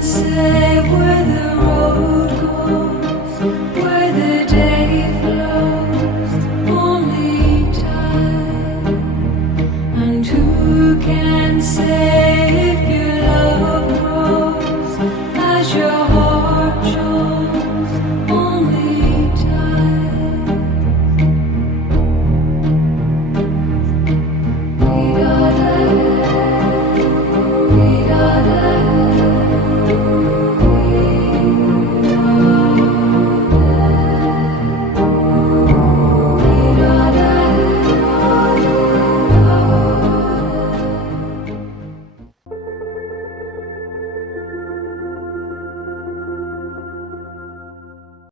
say where the road goes, where the day flows? Only time. And who can say